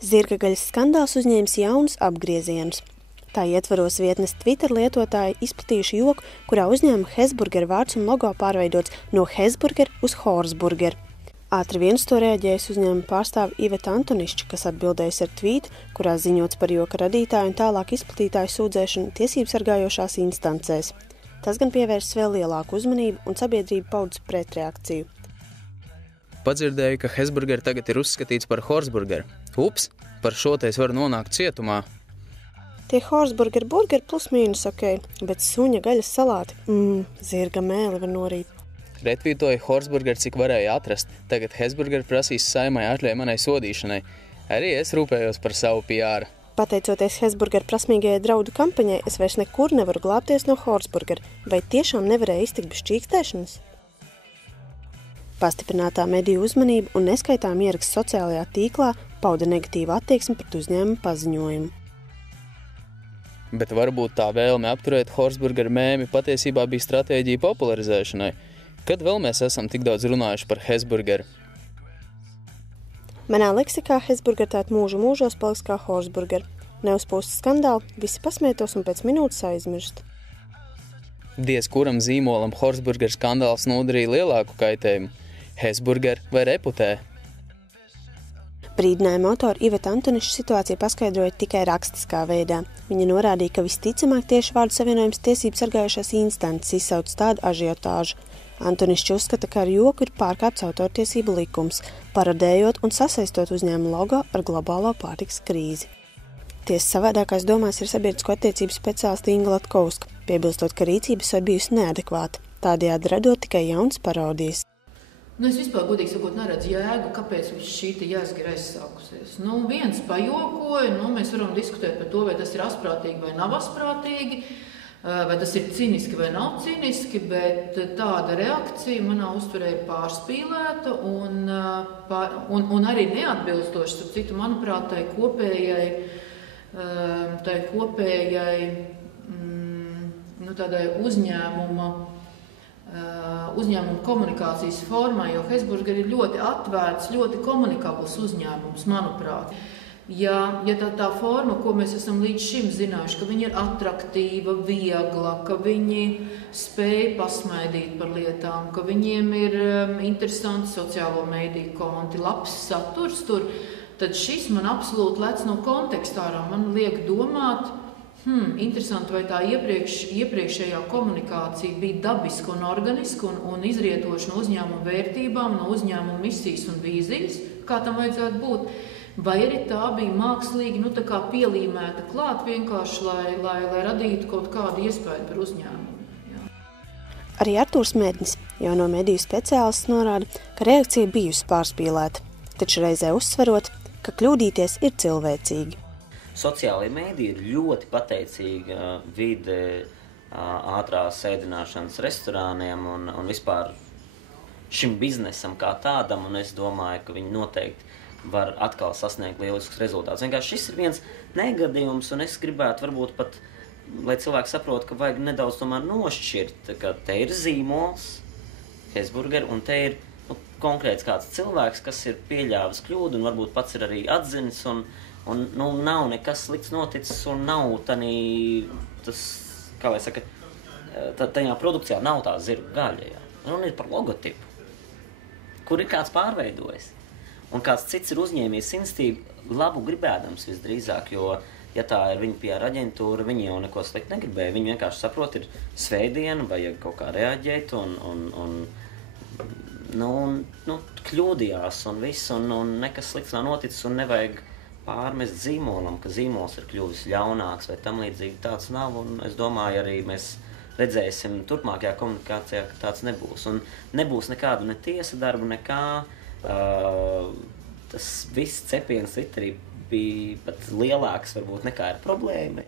Zirgagaļas skandāls uzņēmis jaunus apgriezienus. Tā ietvaros vietnes Twitter lietotāji izplatījuši joku, kurā uzņēmuma Hesburger vārds un logo pārveidots no Hesburger uz Horsburger. Ātri vien uz to reaģējis uzņēmuma pārstāve Iveta Antonišķa, kas atbildējis ar tvītu, kurā ziņots par joka radītāju un tālāk izplatītāju sūdzēšanu tiesību sargājošās instancēs. Tas gan pievērsis vēl lielāku uzmanību un sabiedrība paudz pretreakciju. Padzirdēju, ka Hesburger tagad ir uzskatīts par Horsburger. Ups, par šo te es varu nonākt cietumā. Tie Horsburger burgeri plus mīnus ok, bet suņa gaļas salāti, zirga mēli var norīt. Retvītoju Horsburger, cik varēja atrast. Tagad Hesburger prasīs Saeimai atļauju manai sodīšanai. Arī es rūpējos par savu PR. Pateicoties Hesburger prasmīgajai draudu kampaņai, es vairs nekur nevaru glābties no Horsburger. Vai tiešām nevarēja iztikt bez čīkstēšanas? Pastiprinātā mediju uzmanība un neskaitām ieraksts sociālajā tīklā pauda negatīvu attieksmi pret uzņēmumu paziņojumu. Bet varbūt tā vēlme apturēt Horsburger mēmi patiesībā bija stratēģija popularizēšanai. Kad vēl mēs esam tik daudz runājuši par Hesburgeru? Manā leksikā Hesburger tēt mūžos paliks kā Horsburger. Neuzpūst skandāli, visi pasmietos un pēc minūtes aizmirst. Diez kuram zīmolam Horsburger skandāls nodarīja lielāku kaitējumu – Hesburger vai Reputē? Brīdinājuma autora Iveta Antonišķa situāciju paskaidroja tikai rakstiskā veidā. Viņa norādīja, ka visticamāk tieši vārdu savienojums tiesību sargājušās instances izsauc tādu ažiotāžu. Antonišķa uzskata, ka ar joku ir pārkāpts autortiesību likums, parodējot un sasaistot uzņēmuma logo ar globālo pārtikas krīzi. Tiesa savādākās domās ir sabiedrisko attiecību speciāliste Inga Latkovska, piebilstot, ka rīcības var bijusi neadekvāta, tādējādi radot tikai jaunas parodijas. Es vispār, godīgi sakot, neredzu jēgu, kāpēc šī jēzga ir aizsākusies. Viens pajokoja, mēs varam diskutēt par to, vai tas ir asprātīgi vai nav asprātīgi, vai tas ir ciniski vai nav ciniski, bet tāda reakcija manā uztverē ir pārspīlēta un arī neatbilstoši, starp citu, manuprāt, tai kopējai tādai uzņēmuma komunikācijas formā, jo Hesburger ir ļoti atvērts, ļoti komunikabls uzņēmums, manuprāt. Ja tā forma, ko mēs esam līdz šim zinājuši, ka viņa ir atraktīva, viegla, ka viņi spēj pasmaidīt par lietām, ka viņiem ir interesanti sociālo mediju konti, labs saturs tur, tad šis man absolūti lec no kontekstā. Man liek domāt, interesanti, vai tā iepriekšējā komunikācija bija dabiska un organiska un izrietoša no uzņēmuma vērtībām, no uzņēmuma misijas un vīzijas, kā tam vajadzētu būt, vai arī tā bija mākslīgi, pielīmēta klāt vienkārši, lai radītu kaut kādu iespēju par uzņēmumu. Jā. Arī Artūrs Mednis, jauno mediju speciālists, norāda, ka reakcija bijusi pārspīlēta, taču reizē uzsverot, ka kļūdīties ir cilvēcīgi. Sociālajie mēdī ir ļoti pateicīga vide ātrās ēdināšanas restorāniem un vispār šim biznesam kā tādam, un es domāju, ka viņi noteikti var atkal sasniegt lieliskus rezultātus. Vienkārši šis ir viens negadījums, un es gribētu varbūt pat, lai cilvēki saprot, ka vajag nedaudz tomēr nošķirt, ka te ir zīmols, Hesburger, un te ir konkrēts kāds cilvēks, kas ir pieļāvis kļūdu, un varbūt pats ir arī atzinis, un nav nekas slikts noticis, un nav tajā produkcijā nav tā zirga gaļa. Un ir par logotipu, kur ir kāds pārveidojis. Un kāds cits ir uzņēmies institīvu labu gribēdams visdrīzāk, jo, ja tā ir viņa PR aģentūra, viņi jau neko slikti negribēja. Viņi vienkārši saprot, ir svētdiena, vajag kaut kā reaģēt, kļūdījās un viss, un nekas slikts nav noticis, un nevajag pārmest zīmolam, ka zīmols ir kļuvis ļaunāks vai tam līdzīgi. Tāds nav, un es domāju, arī mēs redzēsim turpmākajā komunikācijā, ka tāds nebūs. Un nebūs nekādu ne tiesa darbu, nekā. Tas viss cepiens Twitterī bija pat lielāks varbūt nekā ir problēma.